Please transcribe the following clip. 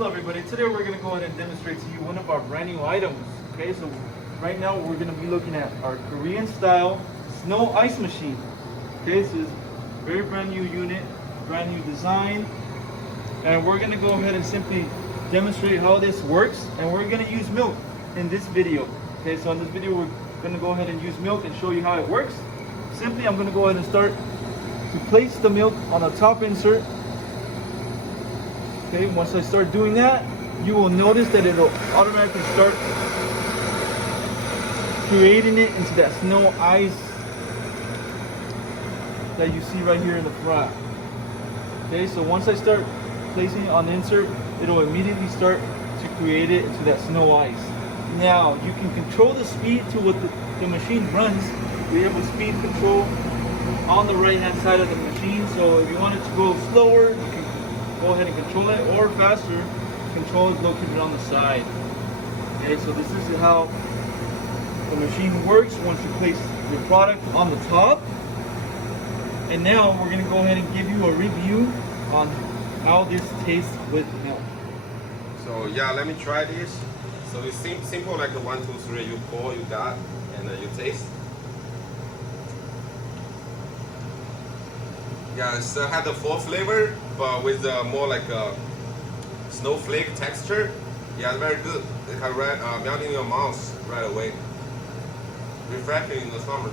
Hello everybody, today we're going to go ahead and demonstrate to you one of our brand new items. Okay, so right now we're going to be looking at our Korean style snow ice machine. Okay, so it's a very brand new unit, brand new design, and we're going to go ahead and simply demonstrate how this works, and we're going to use milk in this video. Okay, so in this video we're going to go ahead and use milk and show you how it works. Simply I'm going to go ahead and start to place the milk on the top insert. Okay, once I start doing that, you will notice that it'll automatically start creating it into that snow ice that you see right here in the front. Okay, so once I start placing it on the insert, it'll immediately start to create it into that snow ice. Now, you can control the speed to what the machine runs. We have a speed control on the right hand side of the machine, so if you want it to go slower, you can go ahead and control it, or faster, control is located on the side. Okay, so this is how the machine works once you place your product on the top. And now we're going to go ahead and give you a review on how this tastes with milk. So yeah, let me try this. So it's simple, like the 1, 2, 3, you pour, you got, and you taste. Yeah, it still had the full flavor, but with more like a snowflake texture. Yeah, very good. It can melt in your mouth right away. Refreshing in the summer.